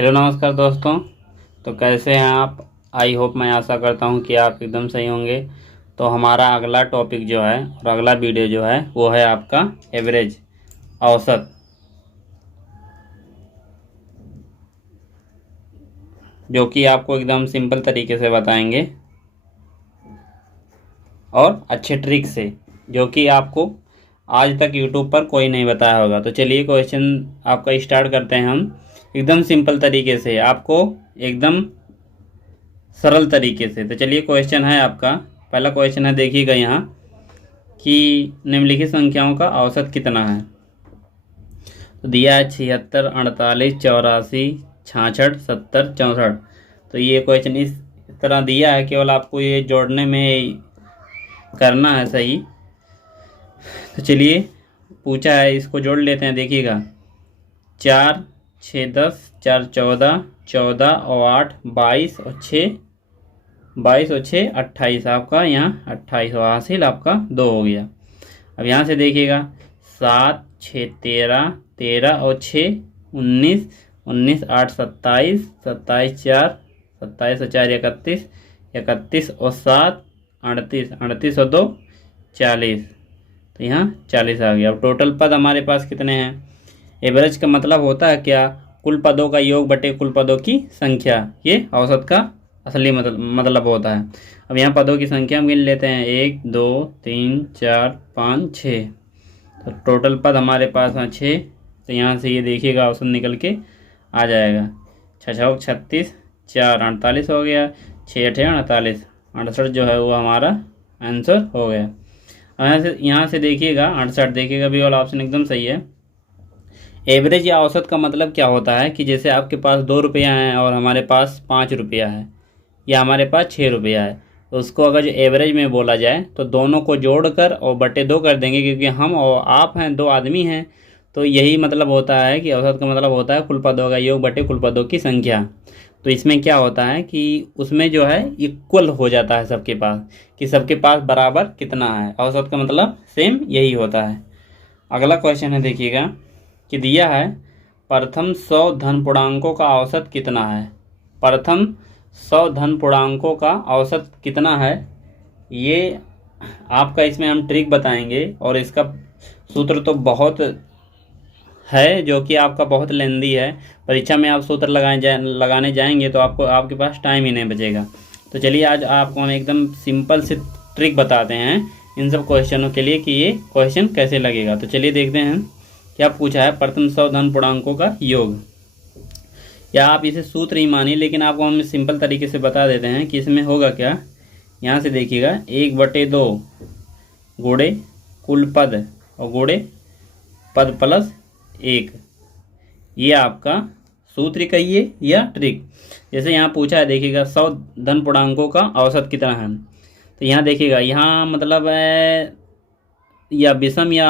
Hello नमस्कार दोस्तों। तो कैसे हैं आप? आई होप, मैं आशा करता हूं कि आप एकदम सही होंगे। तो हमारा अगला टॉपिक जो है और अगला वीडियो जो है वो है आपका एवरेज, औसत, जो कि आपको एकदम सिंपल तरीके से बताएंगे और अच्छे ट्रिक से, जो कि आपको आज तक यूट्यूब पर कोई नहीं बताया होगा। तो चलिए क्वेश्चन आपका स्टार्ट करते हैं हम एकदम सिंपल तरीके से, आपको एकदम सरल तरीके से। तो चलिए क्वेश्चन है आपका, पहला क्वेश्चन है, देखिएगा यहाँ कि निम्नलिखित संख्याओं का औसत कितना है। तो दिया है 76, 48, 84, 66, 70, 64। तो ये क्वेश्चन इस तरह दिया है, केवल आपको ये जोड़ने में करना है सही। तो चलिए, पूछा है, इसको जोड़ लेते हैं। देखिएगा, 4, 6, 10, 4, 14, 14 और 8, 22 और 6, 22 और 6, 28। आपका यहाँ 28 और हासिल आपका 2 हो गया। अब यहाँ से देखिएगा, 7, 6, 13, 13 और 6, 19, 19, 8, 27, 27, 4, 27 और 4, 31, 31 और 7, 38, 38 और 2, 40। तो यहाँ 40 आ गया। अब टोटल पद हमारे पास कितने हैं? एवरेज का मतलब होता है क्या? कुल पदों का योग बटे कुल पदों की संख्या। ये औसत का असली मतलब होता है। अब यहाँ पदों की संख्या हम गिन लेते हैं, 1, 2, 3, 4, 5, 6। तो टोटल पद हमारे पास हैं 6। तो यहाँ से ये देखिएगा औसत निकल के आ जाएगा, 6 36, 4 48 हो गया, 6 8 48, 68 जो है वो हमारा आंसर हो गया। यहाँ से देखिएगा 68, देखिएगा भी वाला ऑप्शन एकदम सही है। एवरेज या औसत का मतलब क्या होता है कि जैसे आपके पास 2 रुपया है और हमारे पास 5 रुपया है, या हमारे पास 6 रुपया है, तो उसको अगर जो एवरेज में बोला जाए तो दोनों को जोड़कर और बटे 2 कर देंगे, क्योंकि हम और आप हैं, 2 आदमी हैं। तो यही मतलब होता है कि औसत का मतलब होता है कुल पदों का योग बटे कुल पदों की संख्या। तो इसमें क्या होता है कि उसमें जो है इक्वल हो जाता है सबके पास, कि सबके पास बराबर कितना है। औसत का मतलब सेम यही होता है। अगला क्वेश्चन है, देखिएगा कि दिया है, प्रथम 100 धन पूर्णांकों का औसत कितना है। प्रथम 100 धन पूर्णांकों का औसत कितना है, ये आपका इसमें हम ट्रिक बताएंगे। और इसका सूत्र तो बहुत है, जो कि आपका बहुत लेंदी है। परीक्षा में आप सूत्र लगाने जाएंगे तो आपके पास टाइम ही नहीं बचेगा। तो चलिए, आज आपको हम एकदम सिंपल से ट्रिक बताते हैं इन सब क्वेश्चनों के लिए कि ये क्वेश्चन कैसे लगेगा। तो चलिए देखते हैं क्या पूछा है। प्रथम 100 धन पूर्णांकों का योग, या आप इसे सूत्र ही मानिए, लेकिन आपको हम सिंपल तरीके से बता देते हैं कि इसमें होगा क्या। यहाँ से देखिएगा, 1/2 गुणे कुल पद और गुणे पद प्लस 1, ये आपका सूत्र कहिए या ट्रिक। जैसे यहाँ पूछा है, देखिएगा 100 धन पूर्णांकों का औसत कितना है। तो यहाँ देखिएगा, यहाँ मतलब है या विषम या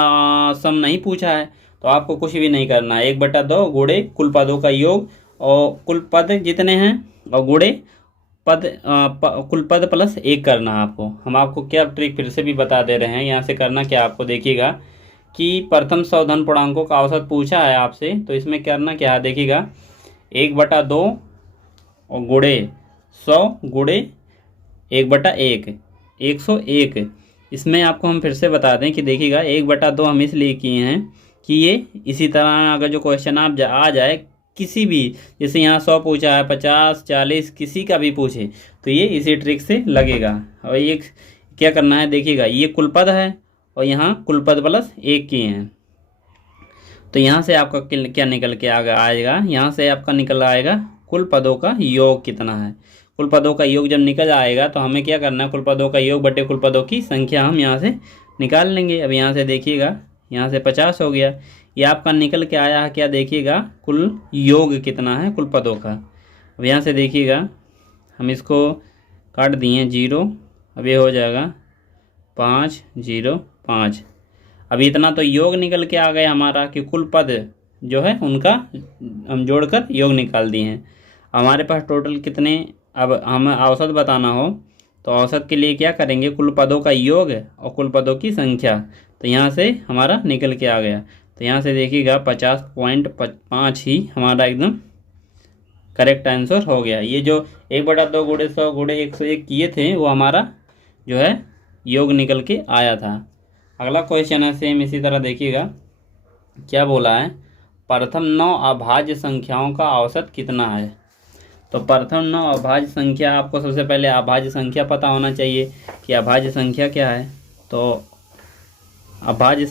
सम नहीं पूछा है, तो आपको कुछ भी नहीं करना है। 1/2 गुणे कुल पदों का योग, और कुल पद जितने हैं और गुणे कुल पद प्लस 1 करना है आपको। हम आपको क्या ट्रिक फिर से भी बता दे रहे हैं। यहाँ से करना क्या आपको, देखिएगा कि प्रथम 100 धन पूर्णांकों का औसत पूछा है आपसे, तो इसमें करना क्या है, देखिएगा 1/2 और गुणे 100 गुणे 1/1, 101। इसमें आपको हम फिर से बता दें कि देखिएगा 1/2 हम इसलिए किए हैं कि ये इसी तरह अगर जो क्वेश्चन आप आ जाए किसी भी, जैसे यहाँ 100 पूछा है, 50, 40 किसी का भी पूछे, तो ये इसी ट्रिक से लगेगा। और ये क्या करना है, देखिएगा ये कुल पद है और यहाँ कुल पद प्लस 1 किए हैं। तो यहाँ से आपका क्या निकल के आएगा, यहाँ से आपका निकल आएगा कुल पदों का योग कितना है। कुल पदों का योग जब निकल आएगा तो हमें क्या करना है, कुल पदों का योग बटे कुल पदों की संख्या हम यहाँ से निकाल लेंगे। अब यहाँ से देखिएगा, यहाँ से 50 हो गया, ये आपका निकल के आया है क्या, देखिएगा कुल योग कितना है कुल पदों का। अब यहाँ से देखिएगा, हम इसको काट दिए 0, अब ये हो जाएगा 5, 0, 5। अभी इतना तो योग निकल के आ गया हमारा कि कुल पद जो है उनका हम जोड़कर योग निकाल दिए हैं। हमारे पास टोटल कितने, अब हमें औसत बताना हो तो औसत के लिए क्या करेंगे, कुल पदों का योग और कुल पदों की संख्या। तो यहाँ से हमारा निकल के आ गया। तो यहाँ से देखिएगा 50.5 ही हमारा एकदम करेक्ट आंसर हो गया। ये जो 1/2 गुणे 100 गुणे 101 किए थे वो हमारा जो है योग निकल के आया था। अगला क्वेश्चन है सेम इसी तरह, देखिएगा क्या बोला है, प्रथम 9 अभाज्य संख्याओं का औसत कितना है। तो प्रथम 9 अभाज्य संख्या, आपको सबसे पहले अभाज्य संख्या पता होना चाहिए कि अभाज्य संख्या क्या है। तो अभाज्य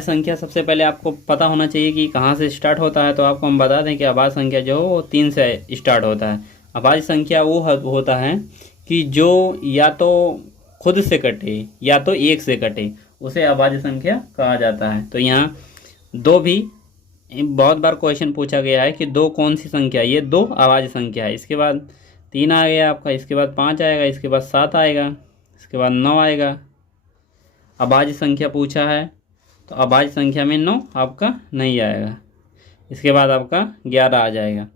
संख्या सबसे पहले आपको पता होना चाहिए कि कहाँ से स्टार्ट होता है। तो आपको हम बता दें कि अभाज्य संख्या जो है वो 3 से स्टार्ट होता है। अभाज्य संख्या वो होता है कि जो या तो खुद से कटे या तो 1 से कटे, उसे अभाज्य संख्या कहा जाता है। तो यहाँ 2 भी बहुत बार क्वेश्चन पूछा गया है कि 2 कौन सी संख्या, ये 2 अभाज्य संख्या है। इसके बाद 3 आ गया आपका, इसके बाद 5 आएगा, इसके बाद 7 आएगा, इसके बाद 9 आएगा। अभाज्य संख्या पूछा है तो अभाज्य संख्या में 9 आपका नहीं आएगा। इसके बाद आपका 11 आ जाएगा,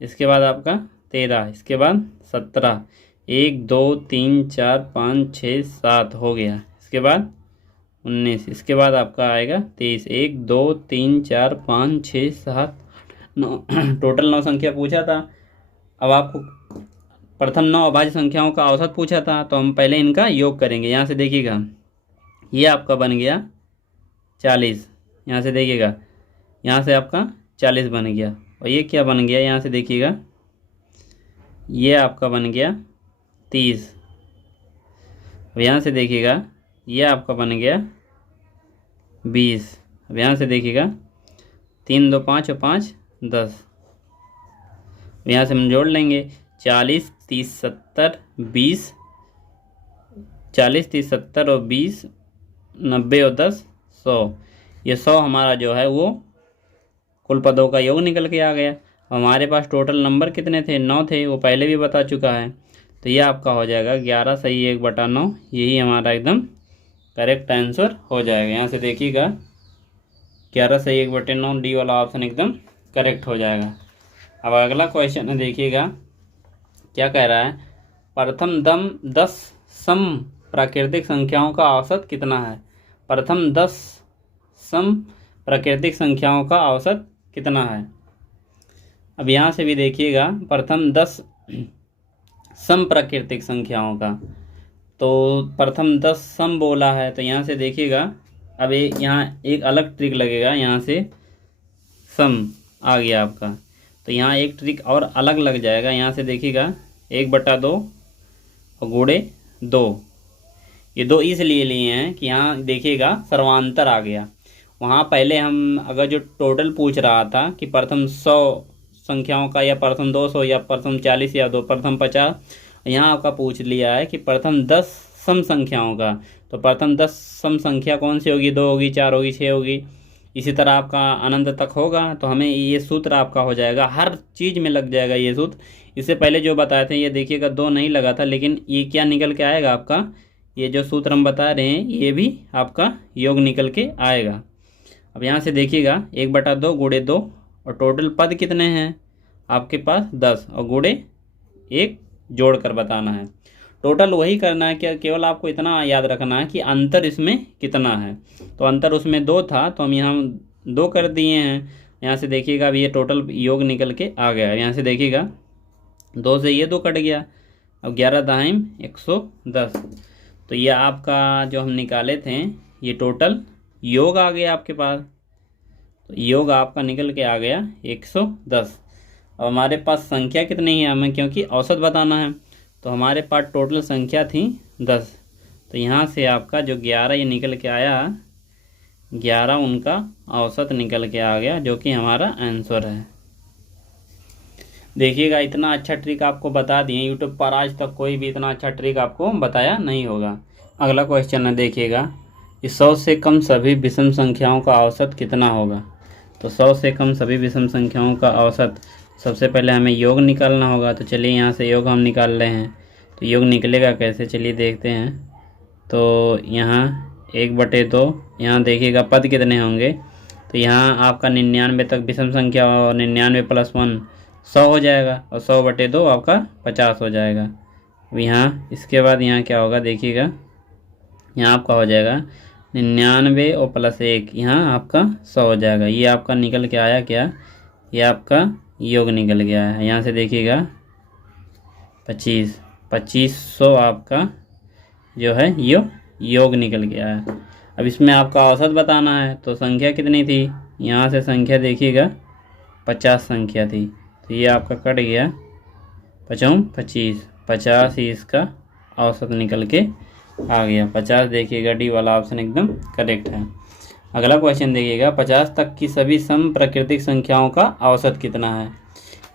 इसके बाद आपका 13, इसके बाद 17, 1 2 3 4 5 6 7 हो गया, इसके बाद 19, इसके बाद आपका आएगा 23, 1 2 3 4 5 6 7 9 टोटल 9 संख्या पूछा था। अब आपको प्रथम 9 अभाज्य संख्याओं का औसत पूछा था, तो हम पहले इनका योग करेंगे। यहाँ से देखिएगा ये आपका बन गया 40, यहाँ से देखिएगा यहाँ से आपका 40 बन गया, और ये क्या बन गया, यहाँ से देखिएगा ये आपका बन गया 30। अब यहाँ से देखिएगा ये आपका बन गया 20। अब यहाँ से देखिएगा 3 2 5 और 5 10। यहाँ से हम जोड़ लेंगे 40 30 70 20, 40 30 70 और 20 90 और 10 100। ये 100 हमारा जो है वो कुल पदों का योग निकल के आ गया। हमारे पास टोटल नंबर कितने थे, 9 थे, वो पहले भी बता चुका है। तो ये आपका हो जाएगा 11 सही 1/9, यही हमारा एकदम करेक्ट आंसर हो जाएगा। यहाँ से देखिएगा 11 सही 1/9, डी वाला ऑप्शन एकदम करेक्ट हो जाएगा। अब अगला क्वेश्चन है, देखिएगा क्या कह रहा है, प्रथम 10 सम प्राकृतिक संख्याओं का औसत कितना है। प्रथम 10 सम प्राकृतिक संख्याओं का औसत कितना है। अब यहाँ से भी देखिएगा प्रथम 10 सम प्राकृतिक संख्याओं का, तो प्रथम 10 सम बोला है, तो यहाँ से देखिएगा अब यहाँ एक अलग ट्रिक लगेगा। यहाँ से सम आ गया आपका, तो यहाँ एक ट्रिक और अलग लग जाएगा। यहाँ से देखिएगा 1/2 और गुणे 2, ये 2 इसलिए लिए हैं कि यहाँ देखिएगा सर्वांतर आ गया। वहाँ पहले हम अगर जो टोटल पूछ रहा था कि प्रथम 100 संख्याओं का या प्रथम 200 या प्रथम 40 या प्रथम 50, यहाँ आपका पूछ लिया है कि प्रथम 10 सम संख्याओं का। तो प्रथम 10 सम संख्या कौन सी होगी, 2 होगी, 4 होगी, 6 होगी, इसी तरह आपका अनंत तक होगा। तो हमें ये सूत्र आपका हो जाएगा, हर चीज़ में लग जाएगा ये सूत्र। इससे पहले जो बताए थे ये देखिएगा 2 नहीं लगा था, लेकिन ये क्या निकल के आएगा आपका, ये जो सूत्र हम बता रहे हैं ये भी आपका योग निकल के आएगा। अब यहाँ से देखिएगा 1/2 गुणे 2, और टोटल पद कितने हैं आपके पास 10, और गुणे 1 जोड़ कर बताना है। टोटल वही करना है, क्या केवल आपको इतना याद रखना है कि अंतर इसमें कितना है। तो अंतर उसमें 2 था, तो हम यहाँ 2 कर दिए हैं। यहाँ से देखिएगा अब ये टोटल योग निकल के आ गया। यहाँ से देखिएगा 2 से ये 2 कट गया, अब 11 दाहिम 110। तो ये आपका जो हम निकाले थे ये टोटल योग आ गया आपके पास। तो योग आपका निकल के आ गया 110। अब हमारे पास संख्या कितनी है, हमें क्योंकि औसत बताना है, तो हमारे पास टोटल संख्या थी 10। तो यहाँ से आपका जो 11 ये निकल के आया, 11 उनका औसत निकल के आ गया, जो कि हमारा आंसर है। देखिएगा इतना अच्छा ट्रिक आपको बता दिए यूट्यूब पर, आज तक कोई भी इतना अच्छा ट्रिक आपको बताया नहीं होगा। अगला क्वेश्चन है, देखिएगा इस 100 से कम सभी विषम संख्याओं का औसत कितना होगा। तो 100 से कम सभी विषम संख्याओं का औसत, सबसे पहले हमें योग निकालना होगा। तो चलिए यहाँ से योग हम निकाल रहे हैं। तो योग निकलेगा कैसे, चलिए देखते हैं। तो यहाँ 1/2, यहाँ देखिएगा पद कितने होंगे। तो यहाँ आपका 99 तक विषम संख्या, और 99 + 1 100 हो जाएगा, और 100/2 आपका 50 हो जाएगा। अब यहाँ इसके बाद यहाँ क्या होगा, देखिएगा यहाँ आपका हो जाएगा 99 और +1, यहाँ आपका 100 हो जाएगा। ये आपका निकल के आया क्या, ये आपका योग निकल गया है। यहाँ से देखिएगा 2500 आपका जो है योग निकल गया है। अब इसमें आपका औसत बताना है, तो संख्या कितनी थी, यहाँ से संख्या देखिएगा 50 संख्या थी, तो ये आपका कट गया 50 ही इसका औसत निकल के आ गया। 50 देखिएगा, डी वाला ऑप्शन एकदम करेक्ट है। अगला क्वेश्चन देखिएगा, 50 तक की सभी सम प्राकृतिक संख्याओं का औसत कितना है। ये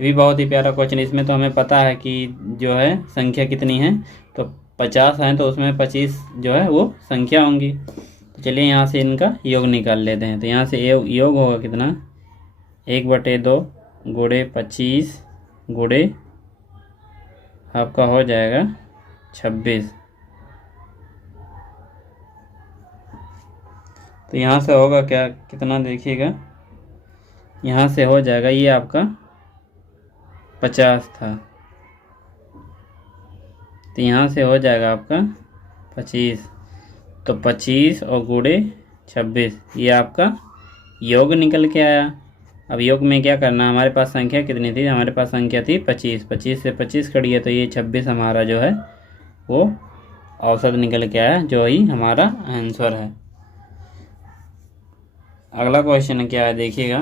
भी बहुत ही प्यारा क्वेश्चन। इसमें तो हमें पता है कि जो है संख्या कितनी है, तो 50 है तो उसमें 25 जो है वो संख्या होंगी। तो चलिए यहाँ से इनका योग निकाल लेते हैं। तो यहाँ से योग होगा कितना, 1/2 गुणे 25 गुणे आपका हो जाएगा 26। तो यहाँ से होगा क्या, कितना देखिएगा, यहाँ से हो जाएगा, ये आपका 50 था, तो यहाँ से हो जाएगा आपका 25। तो 25 और गुणे 26, ये आपका योग निकल के आया। अब योग में क्या करना, हमारे पास संख्या कितनी थी, हमारे पास संख्या थी 25, 25 से 25 कट गया, तो ये 26 हमारा जो है वो औसत निकल के आया, जो ही हमारा आंसर है। अगला क्वेश्चन क्या है देखिएगा,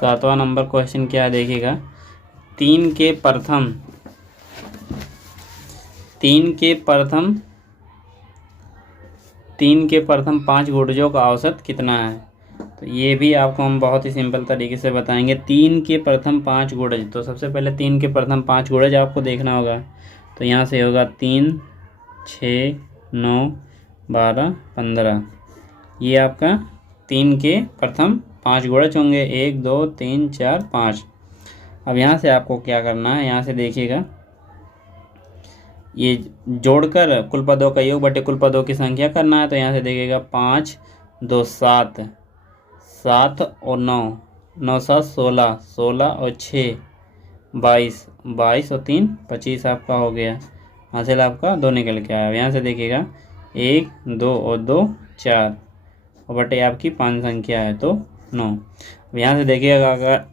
7वां नंबर क्वेश्चन क्या है देखिएगा, 3 के प्रथम 5 गुणजों का औसत कितना है। तो ये भी आपको हम बहुत ही सिंपल तरीके से बताएंगे। 3 के प्रथम 5 गुणज, तो सबसे पहले 3 के प्रथम 5 गुणज आपको देखना होगा। तो यहाँ से होगा 3, 6, 9, 12, 15, ये आपका 3 के प्रथम 5 गुणज होंगे, 1, 2, 3, 4, 5। अब यहाँ से आपको क्या करना है, यहाँ से देखिएगा, ये जोड़कर कुल पदों का योग बटे कुल पदों की संख्या करना है। तो यहाँ से देखिएगा 5, 2, 7, 7 और 9, 9, 7, 16, 16 और 6, 22, 22 और 3, 25 आपका हो गया। हासिल आपका 2 निकल के आया। यहाँ से देखिएगा 1, 2 और 2, 4 और बटे आपकी 5 संख्या है तो 9। अब यहाँ से देखिएगा अगर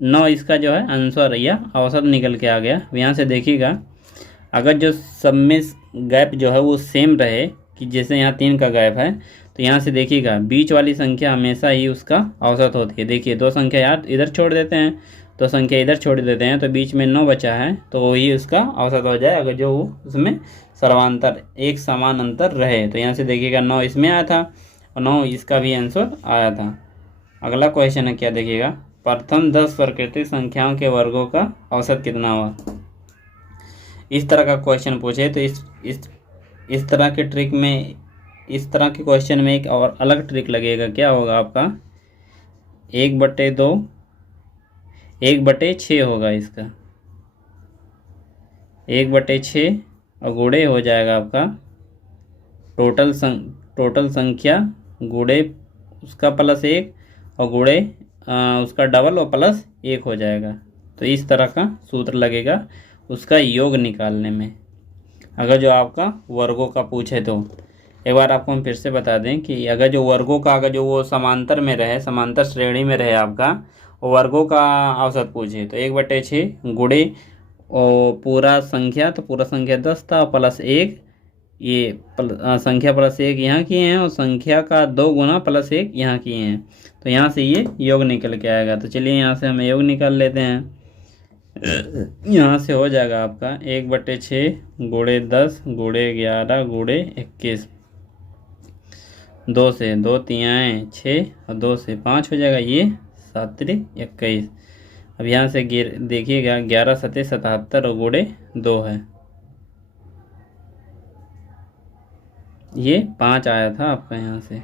9 इसका जो है आंसर या औसत निकल के आ गया। यहाँ से देखिएगा अगर जो सब में गैप जो है वो सेम रहे, कि जैसे यहाँ 3 का गैप है, तो यहाँ से देखिएगा बीच वाली संख्या हमेशा ही उसका औसत होती है। देखिए 2 संख्या यार इधर छोड़ देते हैं, 2 संख्या इधर छोड़ देते हैं, तो बीच में 9 बचा है, तो वही उसका औसत हो जाए अगर जो उसमें सर्वांतर एक समान अंतर रहे। तो यहाँ से देखिएगा 9 इसमें आया था और 9 इसका भी आंसर आया था। अगला क्वेश्चन है क्या देखिएगा, प्रथम 10 प्राकृतिक संख्याओं के वर्गों का औसत कितना हुआ। इस तरह का क्वेश्चन पूछे तो इस तरह के ट्रिक में, इस तरह के क्वेश्चन में एक और अलग ट्रिक लगेगा। क्या होगा आपका 1/2 1/6 होगा इसका, 1/6 और गुणे हो जाएगा आपका टोटल संख्या गुणे उसका +1 और गुणे उसका डबल और +1 हो जाएगा। तो इस तरह का सूत्र लगेगा उसका योग निकालने में, अगर जो आपका वर्गों का पूछे तो। एक बार आपको हम फिर से बता दें कि अगर जो वर्गों का, अगर जो वो समांतर में रहे, समांतर श्रेणी में रहे आपका, और वर्गों का औसत पूछे तो 1/6 गुणे और पूरा संख्या, तो पूरा संख्या 10 था, +1 ये संख्या +1 यहाँ किए हैं, और संख्या का 2 गुना +1 यहाँ किए हैं, तो यहाँ से ये योग निकल के आएगा। तो चलिए यहाँ से हम योग निकाल लेते हैं। यहाँ से हो जाएगा आपका 1/6 गुणे 10 गुणे 11 गुणे 21, 2 से 2 तिहाई 6 और 2 से 5 हो जाएगा, ये 7 × 21। अब यहाँ से देखिएगा 11 × 7 = 77 और गुणे 2 है, ये 5 आया था आपका। यहाँ से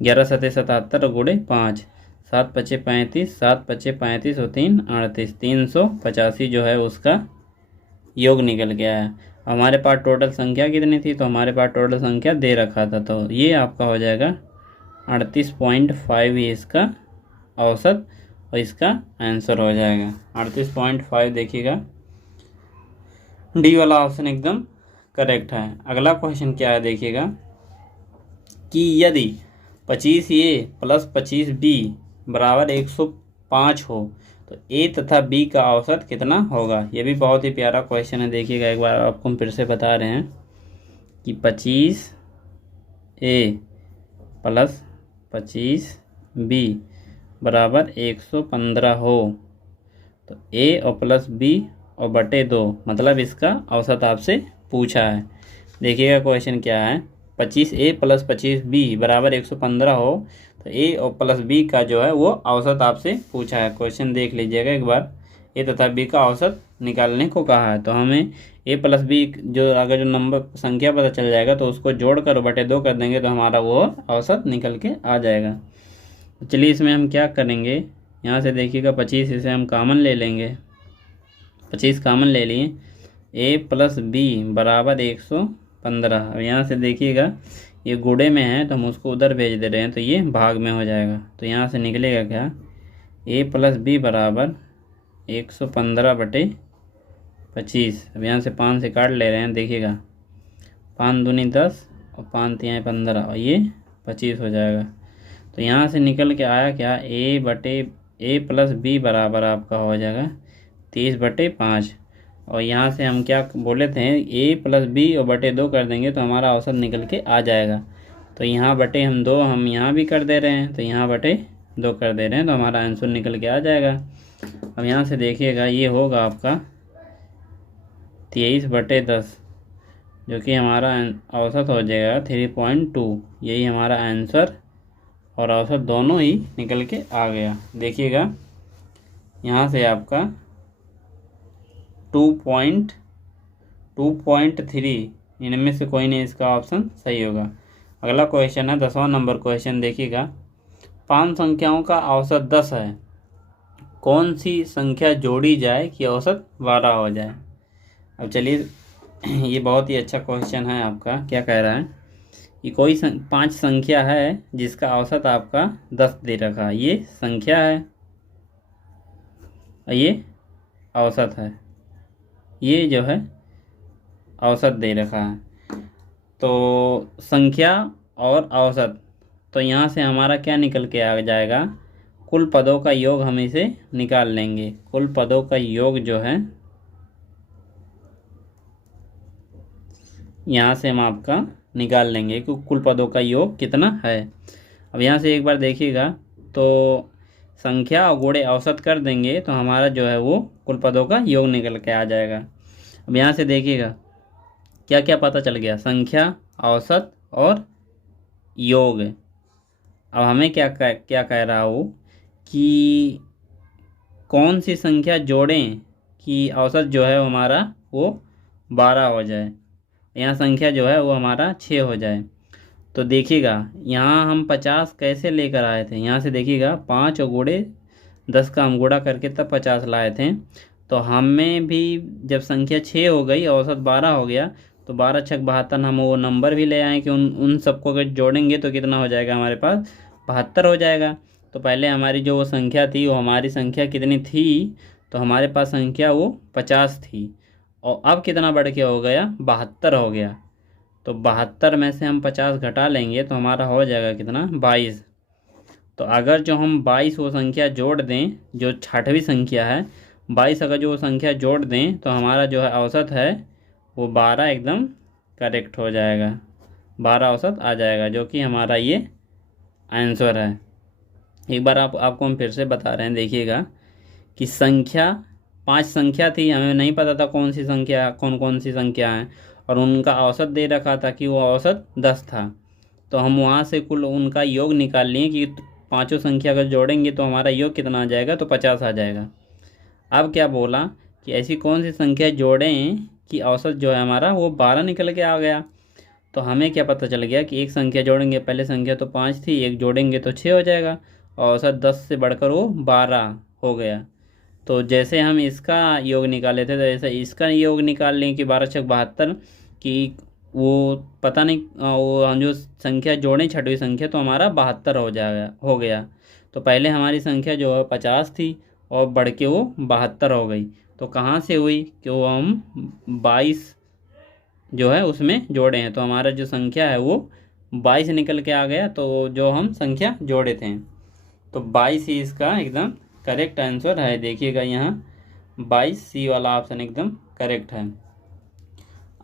11 × 7 = 77 और गुणे 5, 7 × 5 = 35, 7 × 5 = 35 और 3 = 38, 385 जो है उसका योग निकल गया है। हमारे पास टोटल संख्या कितनी थी, तो हमारे पास टोटल संख्या दे रखा था, तो ये आपका हो जाएगा 38.5, ये इसका औसत और इसका आंसर हो जाएगा 38.5। देखिएगा डी वाला ऑप्शन एकदम करेक्ट है। अगला क्वेश्चन क्या है देखिएगा, कि यदि 25A + 25B बराबर 105 हो तो ए तथा बी का औसत कितना होगा। ये भी बहुत ही प्यारा क्वेश्चन है। देखिएगा एक बार आपको हम फिर से बता रहे हैं कि 25A प्लस 25B बराबर 115 हो तो ए और प्लस बी और बटे 2 मतलब इसका औसत आपसे पूछा है। देखिएगा क्वेश्चन क्या है, 25A प्लस 25B बराबर 115 हो तो ए और प्लस बी का जो है वो औसत आपसे पूछा है। क्वेश्चन देख लीजिएगा एक बार, ए तथा बी का औसत निकालने को कहा है। तो हमें ए प्लस बी जो अगर जो नंबर संख्या पता चल जाएगा तो उसको जोड़कर बटे 2 कर देंगे तो हमारा वो औसत निकल के आ जाएगा। तो चलिए इसमें हम क्या करेंगे, यहाँ से देखिएगा 25 इसे हम कॉमन ले लेंगे, 25 कॉमन ले लिए, ए प्लस बी बराबर 115। अब यहाँ से देखिएगा ये गुणे में है तो हम उसको उधर भेज दे रहे हैं तो ये भाग में हो जाएगा। तो यहाँ से निकलेगा क्या, ए प्लस बी बराबर 115 बटे 25। अब यहाँ से 5 से काट ले रहे हैं, देखिएगा 5 दूनी 10 और 5 तिहाई 15 और ये 25 हो जाएगा। तो यहाँ से निकल के आया क्या, ए प्लस बी बराबर आपका हो जाएगा 30 बटे 5। और यहाँ से हम क्या बोले थे, ए प्लस बी और बटे 2 कर देंगे तो हमारा औसत निकल के आ जाएगा। तो यहाँ बटे हम 2 हम यहाँ भी कर दे रहे हैं तो यहाँ बटे 2 कर दे रहे हैं तो हमारा आंसर निकल के आ जाएगा। अब यहाँ से देखिएगा ये होगा आपका 23 बटे 10 जो कि हमारा औसत हो जाएगा 3.2। यही हमारा आंसर और औसत दोनों ही निकल के आ गया। देखिएगा यहाँ से आपका 2.3 इनमें से कोई नहीं इसका ऑप्शन सही होगा। अगला क्वेश्चन है 10वां नंबर क्वेश्चन। देखिएगा 5 संख्याओं का औसत 10 है, कौन सी संख्या जोड़ी जाए कि औसत 12 हो जाए। अब चलिए ये बहुत ही अच्छा क्वेश्चन है आपका। क्या कह रहा है कि कोई 5 संख्या है जिसका औसत आपका 10 दे रखा है, ये संख्या है और ये औसत है, ये जो है औसत दे रखा है। तो संख्या और औसत, तो यहाँ से हमारा क्या निकल के आ जाएगा, कुल पदों का योग हम इसे निकाल लेंगे। कुल पदों का योग जो है यहाँ से हम आपका निकाल लेंगे कि कुल पदों का योग कितना है। अब यहाँ से एक बार देखिएगा तो संख्या और गुणे औसत कर देंगे तो हमारा जो है वो कुल पदों का योग निकल के आ जाएगा। अब यहाँ से देखिएगा क्या क्या पता चल गया, संख्या, औसत और योग। अब हमें क्या कह रहा हूँ कि कौन सी संख्या जोड़ें कि औसत जो है हमारा वो 12 हो जाए, यहाँ संख्या जो है वो हमारा 6 हो जाए। तो देखिएगा यहाँ हम 50 कैसे लेकर आए थे, यहाँ से देखिएगा 5 और गुणे 10 का हम गुणा करके तब 50 लाए थे। तो हमें भी जब संख्या 6 हो गई औसत 12 हो गया तो 12 छक 72 हम वो नंबर भी ले आए कि उन सबको अगर जोड़ेंगे तो कितना हो जाएगा, हमारे पास 72 हो जाएगा। तो पहले हमारी जो वो संख्या थी वो हमारी संख्या कितनी थी, तो हमारे पास संख्या वो 50 थी और अब कितना बढ़ के हो गया, 72 हो गया। तो 72 में से हम 50 घटा लेंगे तो हमारा हो जाएगा कितना, 22। तो अगर जो हम 22 वो संख्या जोड़ दें, जो 6वीं संख्या है 22 अगर जो वो संख्या जोड़ दें तो हमारा जो है औसत है वो 12 एकदम करेक्ट हो जाएगा, 12 औसत आ जाएगा जो कि हमारा ये आंसर है। एक बार आपको हम फिर से बता रहे हैं, देखिएगा कि संख्या 5 संख्या थी, हमें नहीं पता था कौन सी संख्या कौन सी संख्या है और उनका औसत दे रखा था कि वो औसत 10 था। तो हम वहाँ से कुल उनका योग निकाल लिए कि 5 संख्या अगर जोड़ेंगे तो हमारा योग कितना आ जाएगा, तो 50 आ जाएगा। अब क्या बोला कि ऐसी कौन सी संख्या जोड़ें कि औसत जो है हमारा वो 12 निकल के आ गया। तो हमें क्या पता चल गया कि एक संख्या जोड़ेंगे, पहले संख्या तो 5 थी, एक जोड़ेंगे तो 6 हो जाएगा और औसत 10 से बढ़कर वो 12 हो गया। तो जैसे हम इसका योग निकाले थे तो ऐसे इसका योग निकाल लें कि 12 छक 72 कि वो पता नहीं वो हम जो संख्या जोड़ें 6वीं संख्या तो हमारा 72 हो गया। तो पहले हमारी संख्या जो है 50 थी और बढ़ के वो 72 हो गई। तो कहाँ से हुई कि वो हम 22 जो है उसमें जोड़े हैं तो हमारा जो संख्या है वो 22 निकल के आ गया, तो जो हम संख्या जोड़े थे। तो 22 ही इसका एकदम करेक्ट आंसर है। देखिएगा यहाँ 22 सी वाला ऑप्शन एकदम करेक्ट है।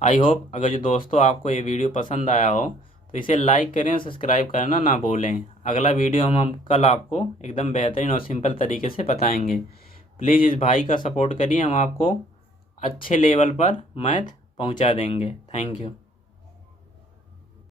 आई होप अगर जो दोस्तों आपको ये वीडियो पसंद आया हो तो इसे लाइक करें और सब्सक्राइब करना ना भूलें। अगला वीडियो हम कल आपको एकदम बेहतरीन और सिंपल तरीके से बताएंगे। प्लीज़ इस भाई का सपोर्ट करिए, हम आपको अच्छे लेवल पर मैथ पहुंचा देंगे। Thank you.